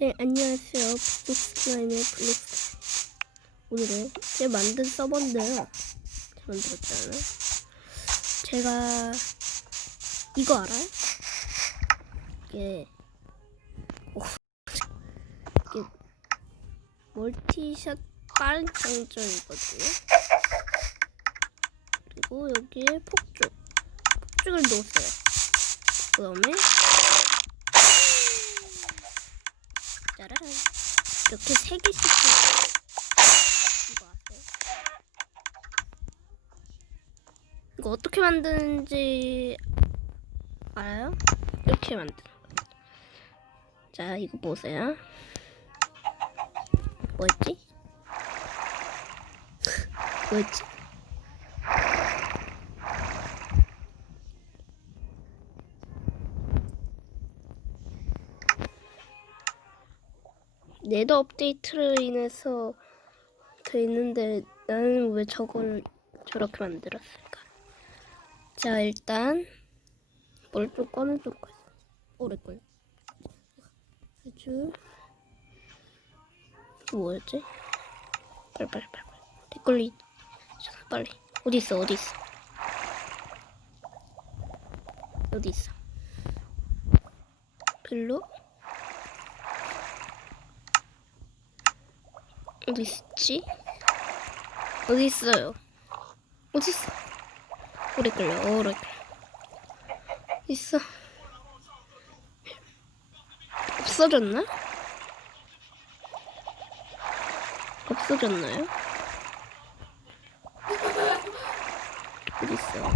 네, 안녕하세요. 블록스라임의 블록스. 오늘은 제가 만든 서버인데요. 제가 만들었잖아요. 제가 이거 알아요? 이게 오, 이게 멀티샷 빠른 장전이거든요. 그리고 여기에 폭죽, 폭죽을 넣었어요. 그 다음에 짜라란 이렇게 세 개씩. 이거 아세요? 이거 어떻게 만드는지 알아요? 이렇게 거. 자, 이거 보세요. 뭐였지? 뭐였지? 네더 업데이트로 인해서 돼 있는데 나는 왜 저걸 저렇게 만들었을까? 자 일단 뭘 좀 꺼내줄까? 오래걸 아주 뭐였지? 빨리 빨리 빨리 빨리. 댓글리 빨리. 어디 있어 어디 있어? 어디 있어? 별로 어디 있지? 어디 있어요? 어디 있어? 오래 걸려, 오래 걸려. 있어. 없어졌나? 없어졌나요? 어디 있어?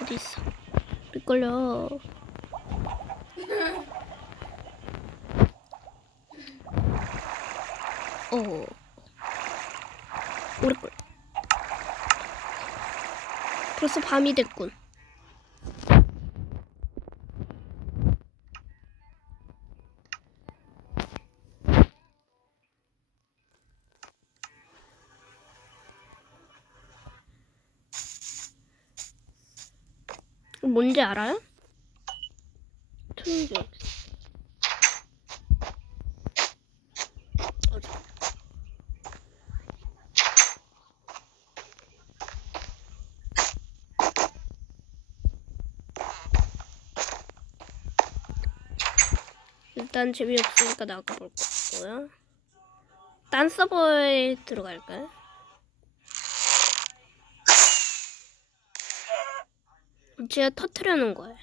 어디 있어? 오래 걸려. 어. 오래걸. 벌써 밤이 됐군. 뭔지 알아요? 트윈 일단 재미없으니까 나가볼 거고요. 딴 서버에 들어갈까요? 제가 터트려 놓은 거예요.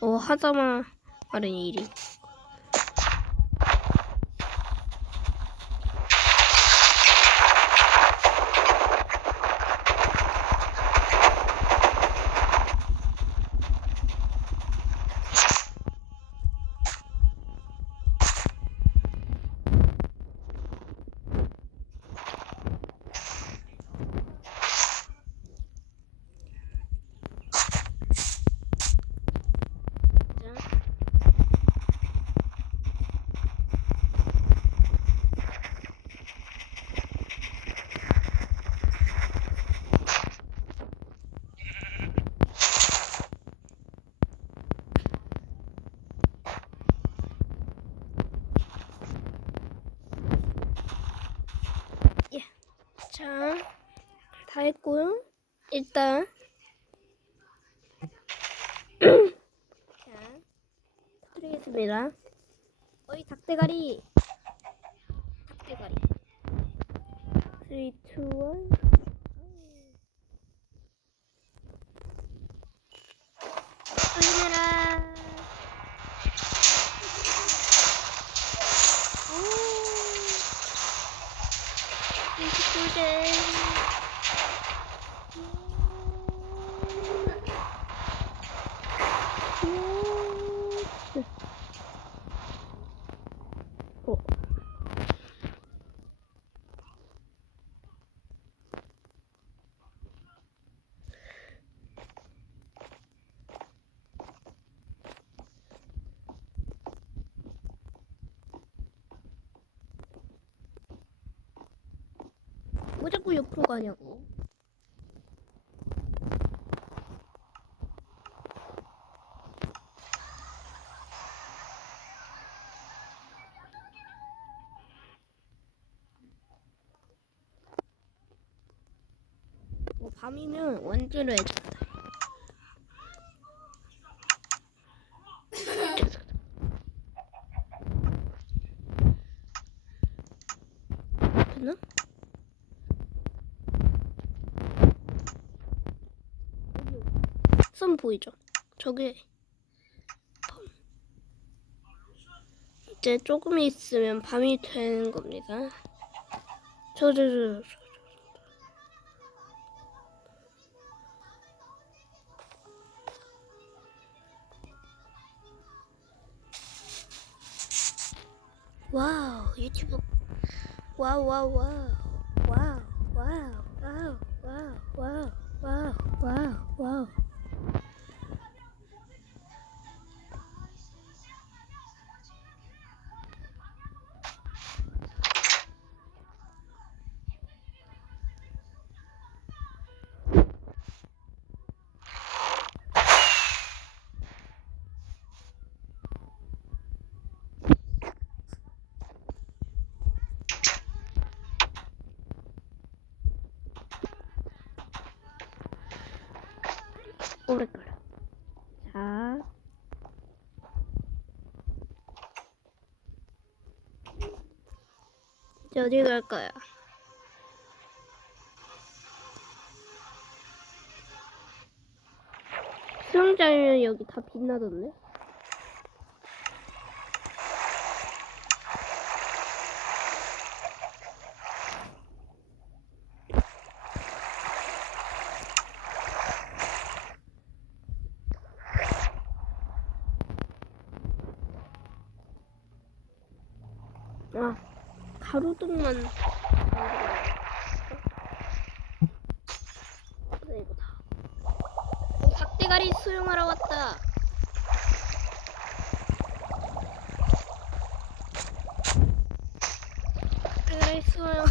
어, 하다만 하는 일이. 자, 다 했고요. 일단 자, 드리겠습니다. 어이 닭대가리, 닭대가리. 3, 2, 1. 확인해라. 오. 꿀잼. 어. 왜 자꾸 옆으로 가냐고. 뭐 밤이면 원주로 해준다. 됐나? 선 보이죠? 저게 밤. 이제 조금 있으면 밤이 되는 겁니다. 저, 저, 저, 저. 와우 유튜브 와우 와우 와우 와우 와우 와우 와우 와우 와우 와우 와우 오래 걸려 자 이제 어디 갈 거야? 수영장이면 여기 다 빛나던데? 아, 가로등만. 그래, 이거 다. 오, 닭대가리 수영하러 왔다. 닭대가리 수영.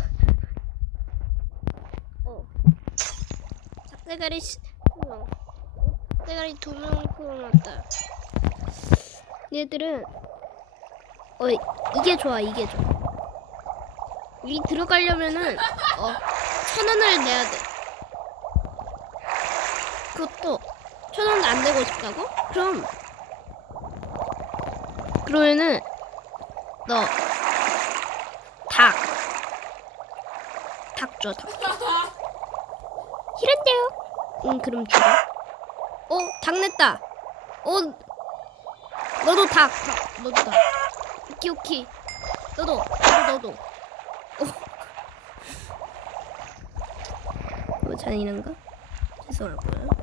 어. 닭대가리 시- 수영. 닭대가리 두명 수영 왔다. 얘들은 어 이게 좋아 이게 좋아 여기 들어가려면은 어 천 원을 내야 돼 그것도 천 원 안 내고 싶다고? 그럼 그러면은 너 닭 닭 줘, 닭 줘. 싫은데요? 응, 그럼 줘. 어, 닭 냈다. 어, 너도 닭, 닭, 너도 닭. 오키 오키 너도 너도 너도 어. 뭐 잔인한가? 죄송하고요